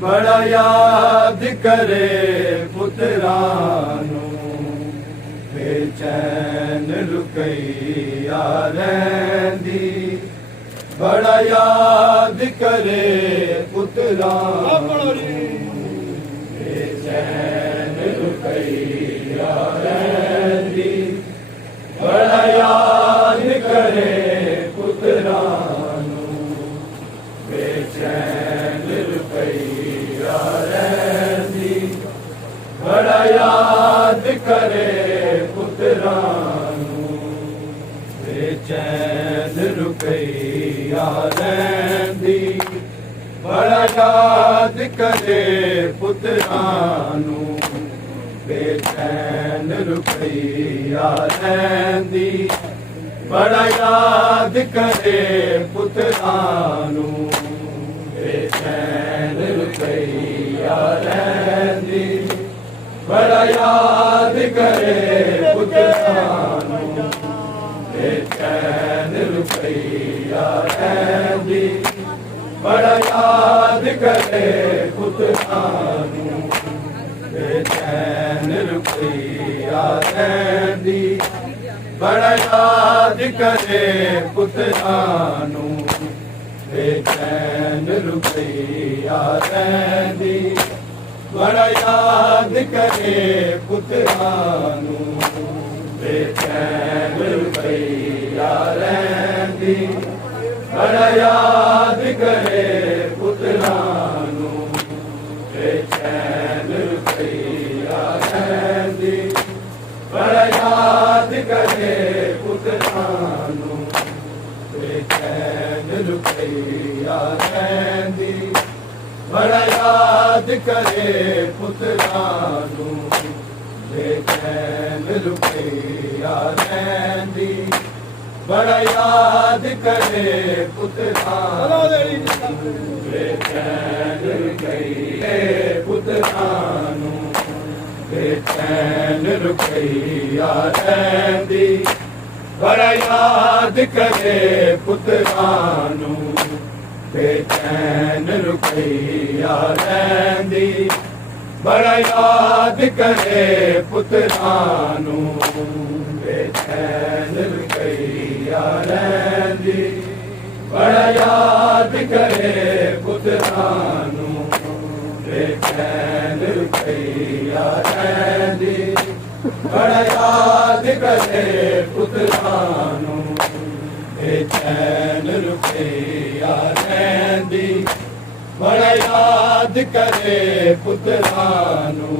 बड़ा याद करे पुत्रानू बेचैन रुकैया रैंदी बड़ा याद करे पुत्रानू बेचैन रुकैया रैंदी बड़ा याद करे पुत्रानू बेचैन रुकैया रैंदी बड़ा याद करे पुत्रानू बेचैन रुकैया रैंदी बड़ा याद करे पुत्रानू बेचैन रुकैया रैंदी बड़ा याद करे पुत्रानू बेचैन रुकैया रैंदी बड़ा याद करे पुत्रानू बेचैन रुकैया रैंदी बड़ा याद करे पुत्रानू बेचैन रुकैया रैंदी बड़ा याद करे पुत्रानू बेचैन रुकैया रैंदी बड़ा याद करे पुत्रानू बेचैन रुकैया रैंदी बड़ा याद करे पुत्रानू बेचैन रुकैया रैंदी बड़ा याद करे पुत्रानू बेचैन रुकैया रैंदी बड़ा याद करे पुत्रानू बेचैन रुकैया रैंदी बड़ा याद करे पुत्रानू बेचैन रुकैया पुत्रानू बेचैन रुकैया रैंदी बड़ा याद करे पुत्रानू बेचैन रुकैया रैंदी बड़ा याद करे पुत्रानू बेचैन रुकैया रैंदी बड़ा याद करे पुत्रानू बेचैन रुकैया रैंदी बड़ा याद करे पुत्रानू बेचैन रुकैया रैंदी बड़ा याद करे पुत्रानू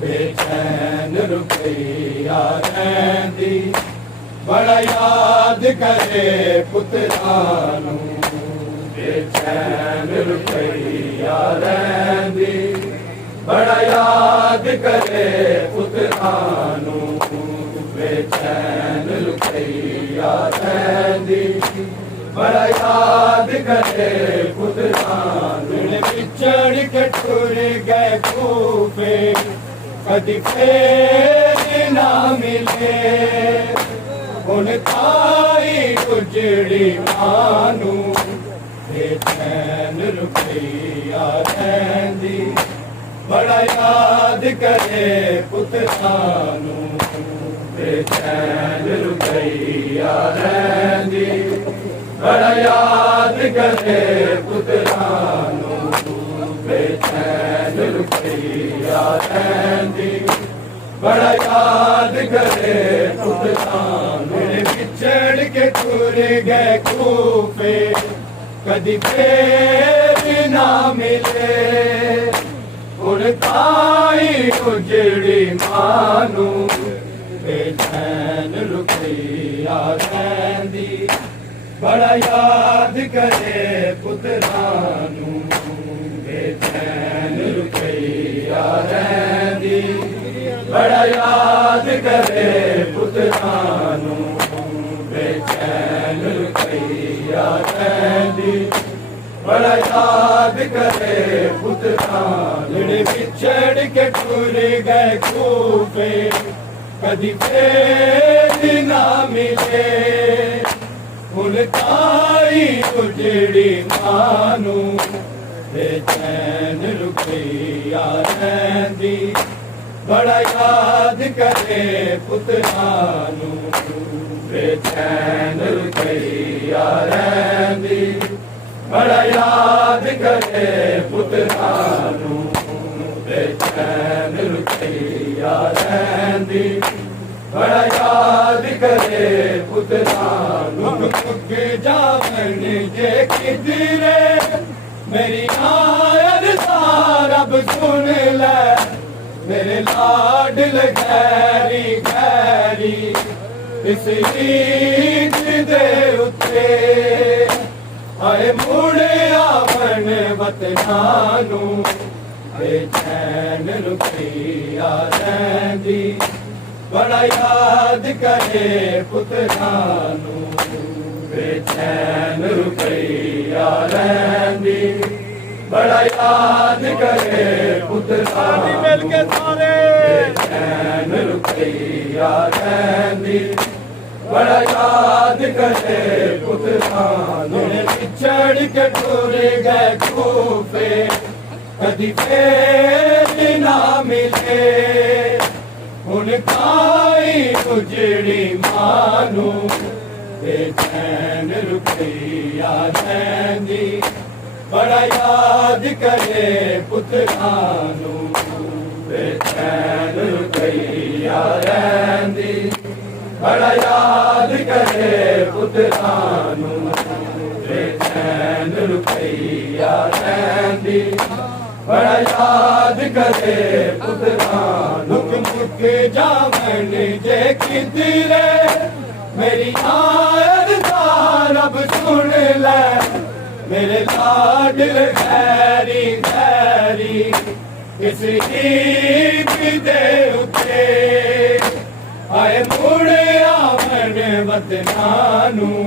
बेचैन रुकैया रैंदी बड़ा याद करे पुत्रानू बेचैन रुकैया रैंदी बड़ा याद करे पुत्रानू रहंदी बड़ा याद करे पुत्रा नूं विछड़ के टुर गए कूफे कदी फेर ना मिले हुण ताई उजड़ी मानू बेचैन रुपया रहंदी बड़ा याद करे पुत्रा नूं बेचैन रुपया रहंदी बड़ा याद करे पुत्रा नूं बेचैन रुपया रहंदी बड़ा याद करे पुत्रा मेरे बिछड़ के टुर गए कूफे कदी फेर ना मिले हुण ताई उजड़ी मानू बेचैन रुपया रहंदी बड़ा याद करे पुत्रा नूं बेचैन रुपया रहंदी बड़ा याद करे पुत्रा नूं बेचैन रुपया रहंदी बड़ा याद करे पुत्रा नूं बिछड़ के टुर गए कूफे कदी फेर ना मिले हुण ताई उजड़ी मानू बेचैन रुपया रहंदी बड़ा याद करे पुत्रा नूं बेचैन रुपया रहंदी बड़ा याद करे पुत्रा नूं बेचैन रुपया रहंदी बड़ा याद करे पुत्रा नूं मुक जावन जे किधरे मेरी आयत रब सुन ले मेरे लाडल गैरी गैरी इस ईद दे उत्ते आए मुड़े आवन वतना नूं बेचैन रुपया रहंदी बड़ा याद करे पुत्रा नूं बेचैन रुपया रहंदी बड़ा याद करे पुत्रा बेचैन रुपया रहंदी बड़ा याद करे पुत्रा नूं बिछड़ के टुर गए कूफे कदी फेर ना मिले हुण ताई उजड़ी मानू बेचैन रुपया रहंदी बड़ा याद करे पुत्रा नूं बेचैन रुपया रहंदी बड़ा याद करे पुत्रा नूं बेचैन रुपया रहंदी बड़ा याद करे पुत्रा नूं मुक जावन जे किधरे मेरी आयत रब सुन ले मेरे लाडल गैरी गैरी इस ईद दे उत्ते आए मुड़े आवन वतना नूं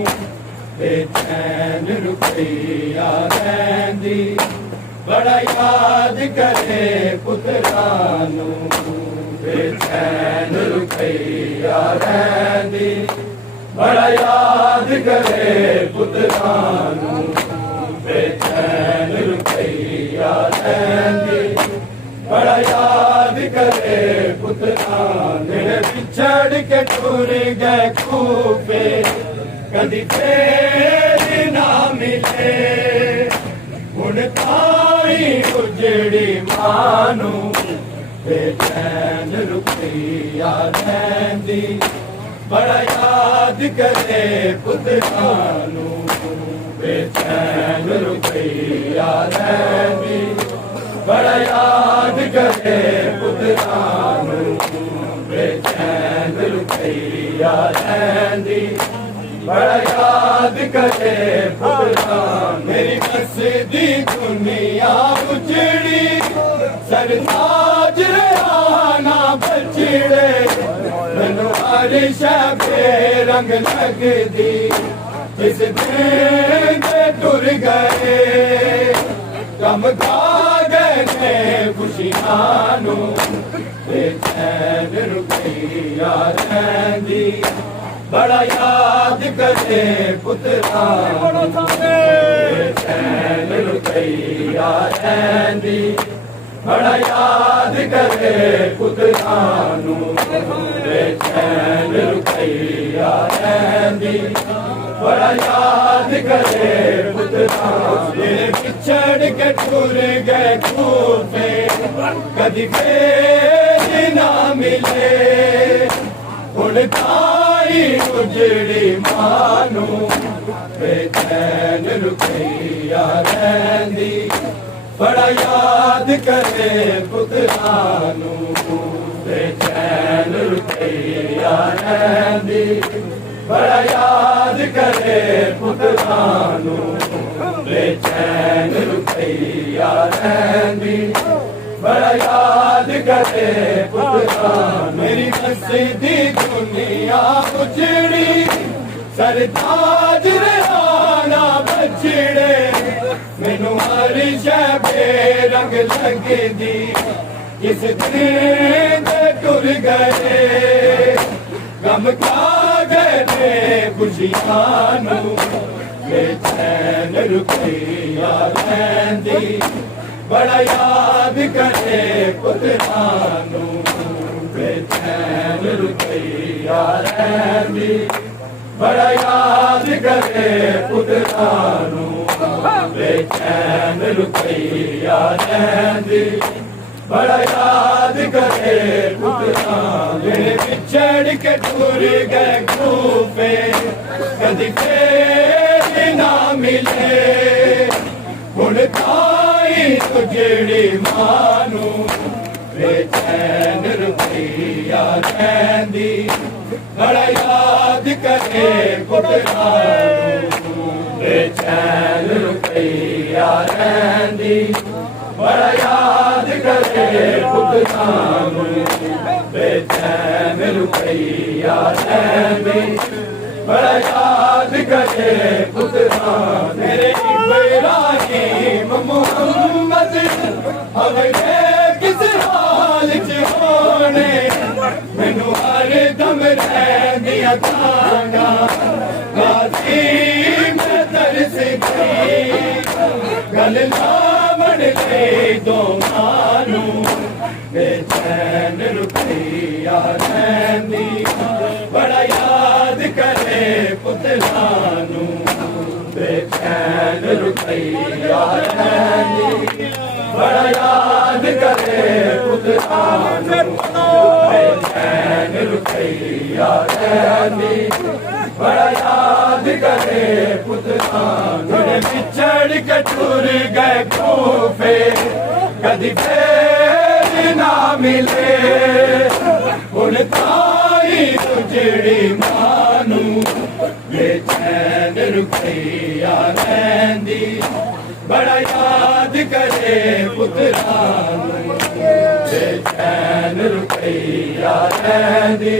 बेचैन रुपया रहंदी बड़ा याद करे पुत्रा नूं बेचैन रुपया रहंदी बड़ा याद करे पुत्रा नूं बेचैन रुपया रहंदी बड़ा याद करे पुत्रा मेरे बिछड़ के टुर गए कूफे कदी फेर ना मिले हुण ताई उजड़ी मानू बेचैन रुपया रहंदी बड़ा याद करे पुत्रा नूं बेचैन रुपया रहंदी बड़ा याद करे पुत्रा नूं बेचैन रुपया रहंदी बड़ा याद करे पुत्रा मेरी बसदी दुनिया उजड़ी सरताज रहाना बचड़े मैनू हर शै बेरंग लगदी जिस दिन ते टुर गए कम खा गए खुशियां नू बेचैन रुपया रैंदी बड़ा याद करे पुत्रा बेचैन रुपया रैंदी बड़ा याद करे पुत्रा नू बेचैन रुपया रैंदी बड़ा याद करे पुत्रा पिछड़ के टुर गए खूबे कदी फिर ना मिले हुण ताई उजड़ी मानू बेचैन रुपया रैंदी बड़ा याद करे पुत्रा नू बेचैन रुपया रैंदी बड़ा याद करे पुत्रा नू बेचैन रुपया रैंदी बड़ा याद करे पुत्रा मेरी बसदी दुनिया उजड़ी सरताज रहना बछड़े मैनू हर शह बेरंग लगदी किस दिन ते टुर गए गम खा गए खुशियां नू बेचैन रुपया रैंदी बड़ा याद करे पुत्रा नू बेचैन रुपया रैंदी बड़ा याद करे पुत्रा नू बेचैन रुपया रैंदी बड़ा याद करे पुत्रा मेरे पिछड़ के टुर गए खूबे कदी फिर ना मिले हुण ताई तुझड़ी मानू बेचैन रुपया रैंदी बड़ा याद करे पुत्रा बेचैन रुपया रैंदी बड़ा याद करे पुत्रा बेचैन रुपया रैंदी बड़ा याद करे पुत्रा मेरे इब्राहिम मुहम्मद अगले किस हाल च होने मैनू हर दम रैंदियां तांगा गाजी मैं तरस गई गल लावण ले दो मानू बेचैन रुपया रैंदी बड़ा याद करे पुत्रा नू बेचैन रुपया रैंदी बड़ा याद करे पुत्रा नू बेचैन रुपया रैंदी बड़ा याद करे पुत्रा मेरे पिछड़ के टुर गए खूबे कदी फिर ना मिले हुण ताई तुझड़ी मानू बेचैन रुपया रैंदी बड़ा याद करे पुत्रा बेचैन रुपया रैंदी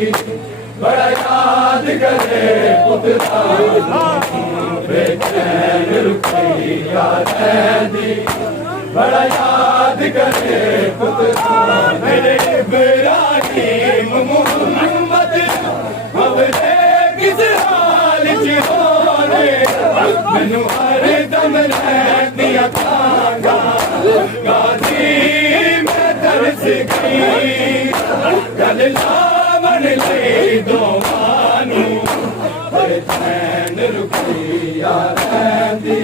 बड़ा याद करे पुत्रा बेचैन रुपया रैंदी बड़ा याद करे पुत्रा मेरे इब्राहिम मुहम्मद अवले किस हाल च होने मैनू हर दम रैंदियां तांगा गाजी मैं तरस गई गल लावण ले दो मानू बेचैन रुपया रैंदी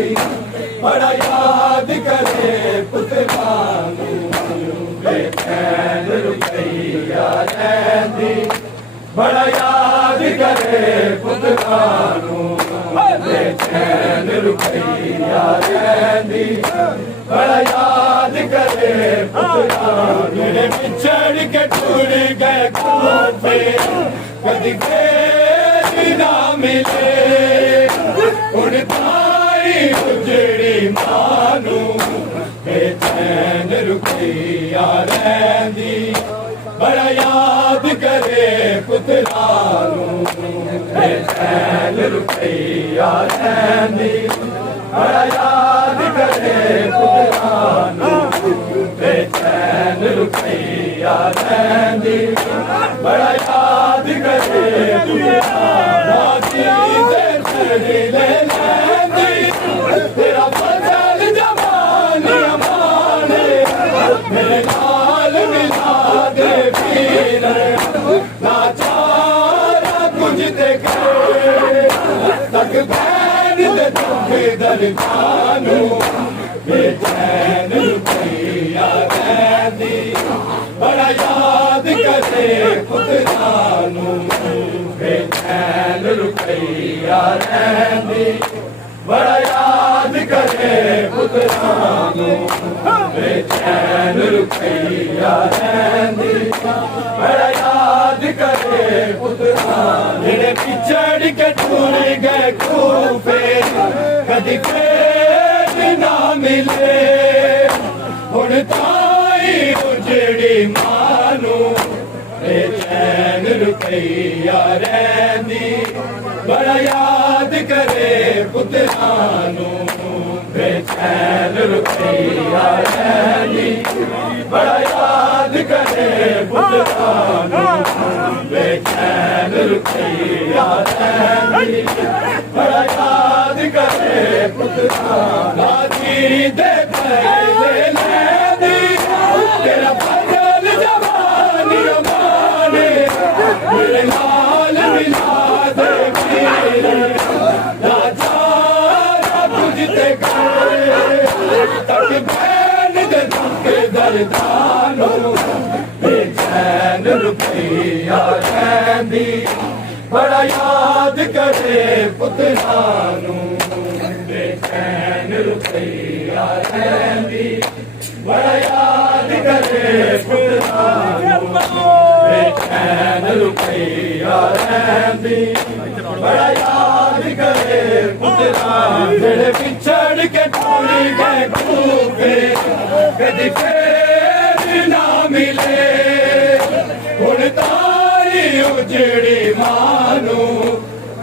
बड़ा याद करे पुत्रा नू बेचैन रुपया रैंदी बड़ा याद करे पुत्रा नू बेचैन रुपया रैंदी बड़ा याद करे पुत्रा मेरे पिछड़ के टुर गए खूबे कदी फिर ना मिले हुण ताई उजड़ी मानू बेचैन रुपया रैंदी बड़ा याद करे पुत्रा नू बेचैन रुपया रहंदी बड़ा याद करे पुत्रानू बेचैन रुपया रहंदी बड़ा याद करे पुत्रानू दे तेरी ले लैंदी तेरा बदल जमाने अमाने मेरे नाल मिला दे पीर नाचारा कुछ देखे तक बैन दे दुख दर्दानू बेचैन रुपया रहंदी बड़ा याद करे पुत्रानू बेचैन रुपया रहंदी बड़ा याद करे पुत्रानू बेचैन रुपया रहंदी बड़ा याद करे पुत्रानू जेड़े पिछड़ के टूर गए खूफे कदी फेर ना मिले हुण ताई उजड़ी मानू बेचैन रुपया रहंदी बड़ा याद करे पुत्रानू बेचैन रुपया रहंदी बड़ा याद करे पुत्रानू बेचैन रुपया रहंदी बड़ा याद करे पुत्रानू दे पहले लैंदी तेरा बदल जवानी अमाने मेरे नाल मिला दे पीर नाचारा कुछ ते करे तक बैन दे दुख दर्दानू बेचैन रुपया रहंदी बड़ा याद करे पुत्रानू बेचैन रुपया रहंदी बड़ा याद करे पुत्रानू बेचैन रुपया रहंदी बड़ा याद करे पुत्रानू जेड़े पिछड़ के टूर गए खूफे कदी फेर ना मिले हुण तारी उजड़ी मानू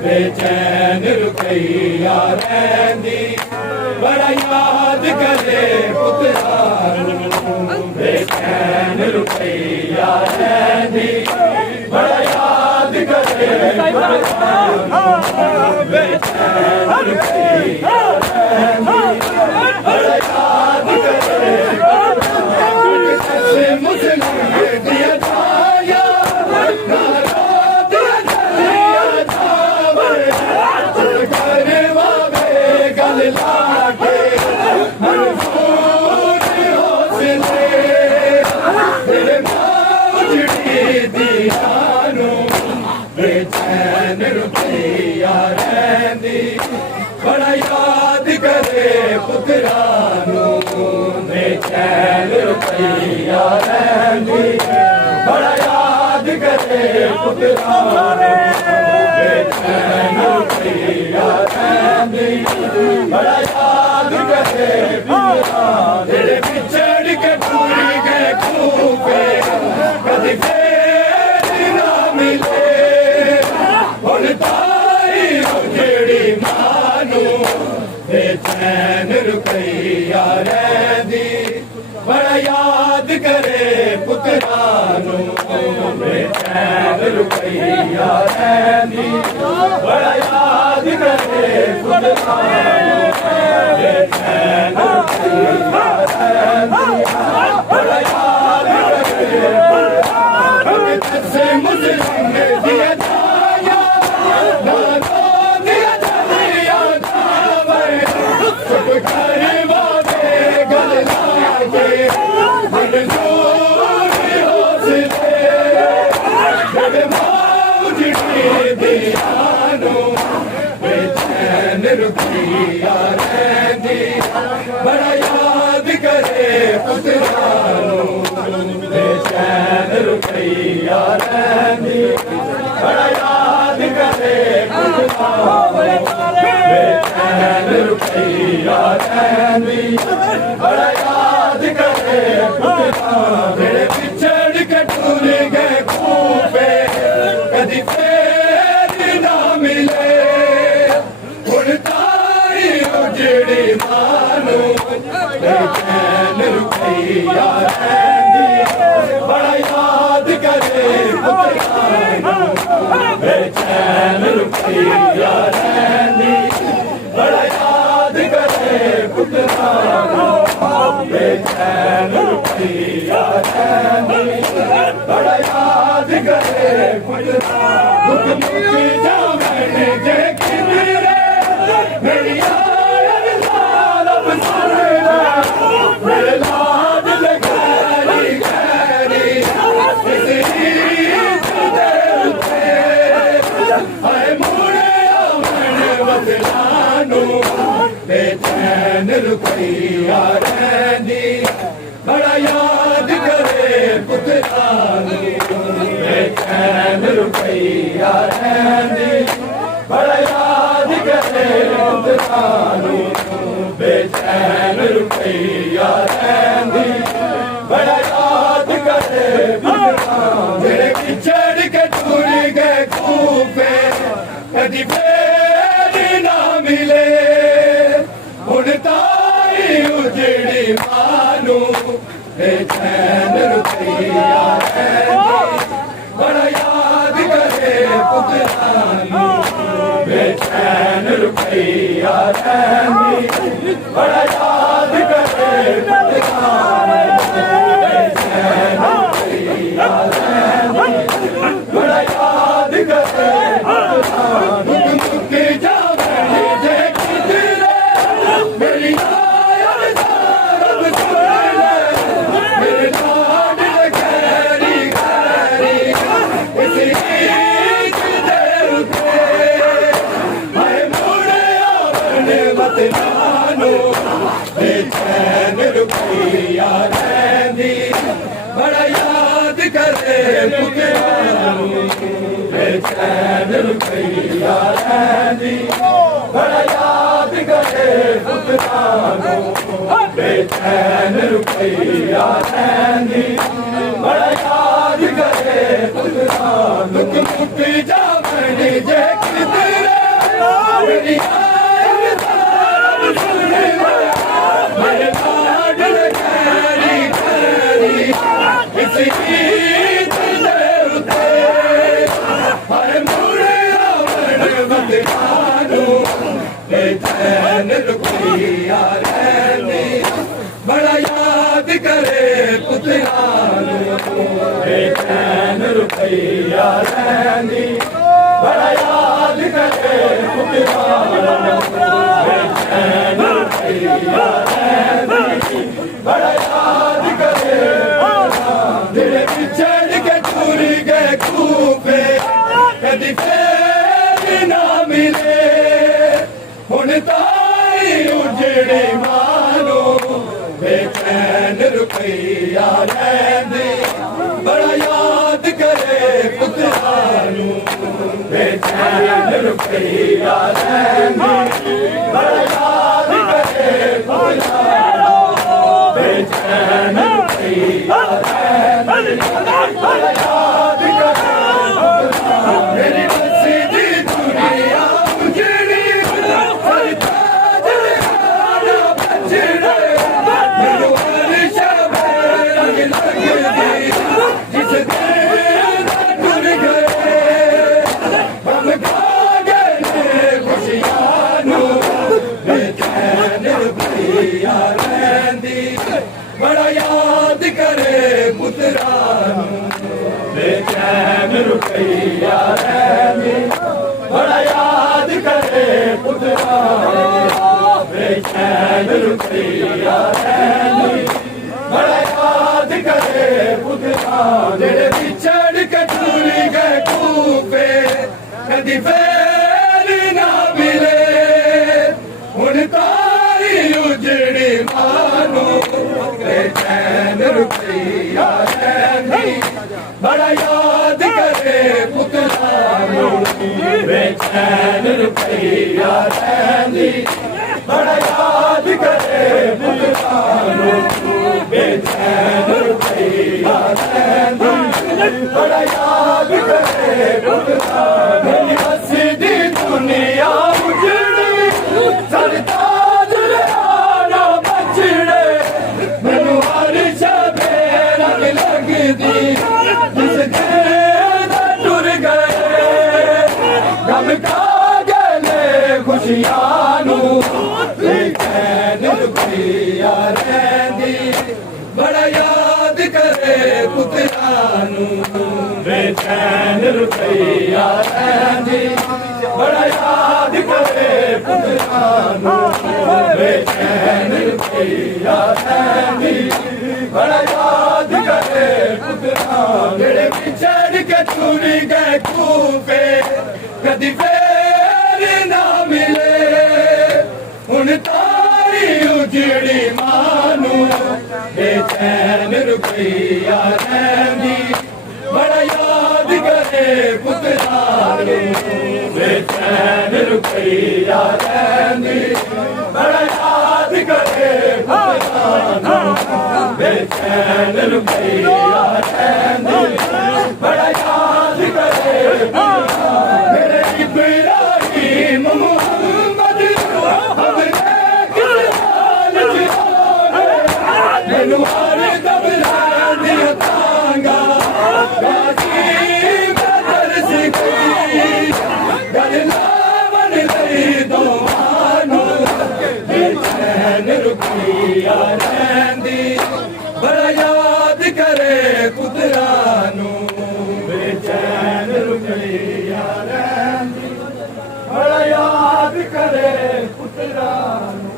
बेचैन रुपया रहंदी बड़ा याद करे पुत्रानू बेचैन रुपया रहंदी बड़ा याद करे पुत्रानू बेचैन रुपया रहंदी बड़ा याद करे से मुस्लिम दिया जाया नारा दिया जलिया जावे करे वावे गल लागे मनसूर हौसले तेरे मौजड़ी दीवानू बेचैन रुपया रहंदी बड़ा याद करे पुत्रानू बेचैन रुपया रहंदी बड़ा याद करे पुत्रानू बेचैन रुपया रहंदी बड़ा याद करे पुत्रानू तेरे पिछड़ के टूर गए खूफे कदी फेर ना मिले हुण ताई उजड़ी मानू बेचैन रुपया रहंदी बड़ा याद करे पुत्रानू बेचैन रुपया रहंदी बड़ा याद करे पुत्रानू बेचैन रुपया रहंदी बड़ा याद करे पुत्रानू से मुस्लिम दिया जाया नारा दिया जलिया जावे सब करे वावे गल लागे मनसूर हौसले तेरे मौजड़ी दीवानू बेचैन रुपया रहंदी बड़ा याद करे पुत्रानू बेचैन रुपया रहंदी बड़ा याद करे पुत्रानू बेचैन रुपया रहंदी बड़ा याद करे पुत्रानू तेरे पिछड़ के टूर गए खूफे कदी फेर ना मिले रुपया रहंदी बड़ा याद करे पुत्रानू बेचैन रुपया रहंदी बड़ा याद करे पुत्रानू बेचैन रुपया रहंदी बड़ा याद करे पुत्रानू दुख मुक्ति जावन जे किधरे मेरी आयन सालब सुनना मेरे लाड लगारी गरी इसरी चुदे हाय मुड़े आवन वतलानू बेचैन रुपया रहंदी बड़ा याद करे पुत्रानू बेचैन रुपया रहंदी बड़ा याद करे पुत्रानू बेचैन रुपया रहंदी बड़ा याद करे पुत्रानू मेरे किचड़ के टूर गए खूबे कदी फेर ना मिले हुण ताई उजड़ी मानू बेचैन रुपया रहंदी बड़ा याद करे पुत्रानू बेचैन रुपया रहंदी बड़ा याद करे पुत्रानू बेचैन रुपया रहंदी बड़ा याद करे पुत्रानू दुख जावे जे किधरे मेरी आयन सालब सुनले मेरे लाड लगारी गरी इसरी चुदे हाय मुड़े आवन वतलानू बेचैन रुपया रहंदी बड़ा याद करे पुत्रानू बेचैन रुपया रहंदी बड़ा याद करे पुत्रानू बेचैन रुपया रहंदी बड़ा याद करे पुत्रानू दुख मुक्ति जावन जे किधरे मेरी आयन सालब सुनले मेरे लाड लगारी गरी इसकी चुदे हाय मुड़े आवन वतलानू बेचैन रुपया रहंदी बड़ा याद करे पुत्रानू बेचैन रुपया रहंदी बड़ा याद करे पुत्रानू बेचैन रुपया रहंदी बड़ा याद करे दिल बिछड़ के टूर गए खूबे कदी फेर ना मिले हुण ताई उजड़ी मानो बेचैन रुपया रहंदी बड़ा याद करे पुत्रानू बेचैन रुपया रहंदी बड़ा याद करे पुत्रानू बेचैन रुपया रहंदी बड़ा याद करे मेरी बसीदी दुनिया उजड़ी हर ताज लगाना बजड़े मेरे हर शबे रंग लगदी जिस दिन टूट गए हम गा गए खुशियानू बेचैन रुपया रहंदी बड़ा याद करे पुत्रानू बेचैन रुपया रहंदी बड़ा याद करे पुत्रानू बेचैन रुपया रहंदी बड़ा याद करे पुत्रानू जेड़े बिछड़ के टूर गए खूबे कदी फेर ना मिले हुण ताई उजड़ी मानू बेचैन रुपया रहंदी बड़ा याद करे पुत्रानू बेचैन रुपया रहंदी बड़ा याद करे पुत्रानू बेचैन रुपया रहंदी बड़ा याद करे पुत्रानू हंसदी दुनिया उजड़ी सरताज आना बचड़े मैनू हर ਖੁਸ਼ੀਆਂ ਨੂੰ ਬੇਚੈਨ ਰੁਪਈਆ ਰਹਿੰਦੀ ਬੜਾ ਯਾਦ ਕਰੇ ਪੁੱਤਰਾਂ ਨੂੰ ਬੇਚੈਨ ਰੁਪਈਆ ਰਹਿੰਦੀ ਬੜਾ ਯਾਦ ਕਰੇ ਪੁੱਤਰਾਂ ਨੂੰ ਬੇਚੈਨ ਰੁਪਈਆ ਰਹਿੰਦੀ ਬੜਾ ਯਾਦ ਕਰੇ ਪੁੱਤਰਾਂ ਜਿਹੜੇ ਵਿਛੜ ਕੇ ਟੁਰ ਗਏ ਖੂਫੇ ਕਦੀ ਫੇਰ ਨਾ ਮਿਲੇ ਹੁਣ ਤਾਰੀ ਉਜੜੀ ਮਾਂ ਨੂੰ ਬੇਚੈਨ ਰੁਪਈਆ ਰਹਿੰਦੀ ਬੜਾ ਯਾਦ ਕਰੇ ਪੁੱਤਰਾਂ ਨੂੰ ਬੇਚੈਨ ਰੁਪਈਆ ਰਹਿੰਦੀ ਬੜਾ ਯਾਦ ਕਰੇ ਪੁੱਤਰਾਂ ਨੂੰ ਬੇਚੈਨ ਰੁਪਈਆ ਰਹਿੰਦੀ ਬੜਾ ਯਾਦ ਕਰੇ ਮੇਰੇ ਇਬਰਾਹੀਮ ਮੁਹੰਮਦ ਹਮਰੇ ਕਿਸ ਹਾਲ ਚ ਹੋਵੇ ਮੈਨੂੰ ਹਰ ਦਮ ਲੈਂਦੀਆਂ ਤਾਂਗਾ ਗਾਜ਼ੀ ਬਦਰ ਸਿੱਖੀ ਗੱਲ ਲਾਵਣ ਲਈ ਦੋਵਾਂ ਨੂੰ ਬੇਚੈਨ ਰੁਪਈਆ ਰਹਿੰਦੀ ਬੜਾ ਯਾਦ ਕਰੇ ਪੁੱਤਰਾਂ ਨੂੰ ਬੇਚੈਨ ਰੁਪਈਆ ਰਹਿੰਦੀ ਬੜਾ ਯਾਦ ਕਰੇ ਪੁੱਤਰਾਂ ਨੂੰ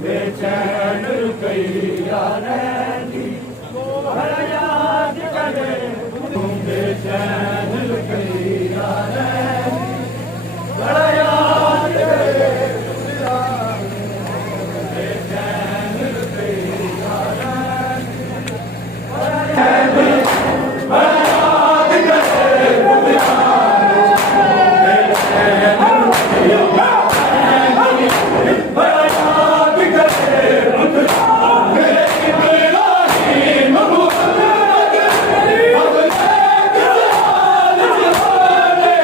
ਬੇਚੈਨ ਰੁਪਈਆ ਰਹਿੰਦੀ ਬੜਾ ਯਾਦ ਕਰੇ ਬੇਚੈਨ ਰੁਪਈਆ ਰਹਿੰਦੀ ਬੜਾ ਯਾਦ ਕਰੇ ਪੁੱਤਰਾਂ ਨੂੰ ਬੇਚੈਨ ਰੁਪਈਆ ਰਹਿੰਦੀ ਬੜਾ ਯਾਦ ਕਰੇ ਪੁੱਤਰਾਂ ਨੂੰ ਬੇਚੈਨ ਰੁਪਈਆ ਬੜਾ ਯਾਦ ਕਰੇ ਪੁੱਤਰਾਂ ਮੇਰੇ ਇਬਰਾਹੀਮ ਮੁਹੰਮਦ ਹਮਰੇ ਕਿਸ ਹਾਲ ਚ ਹੋਵੇ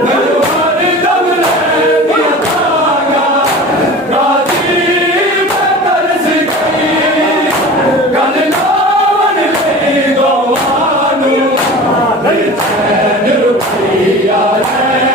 ਮੈਨੂੰ ਹਰ ਦਮ ਲੈਂਦੀਆਂ ਤਾਂਗਾ ਗਾਜ਼ੀ ਬਦਰ ਸਿੱਖੀ ਗੱਲ ਲਾਵਣ ਲਈ ਦੋਵਾਂ ਨੂੰ ਬੇਚੈਨ ਰੁਪਈਆ ਰਹਿੰਦੀ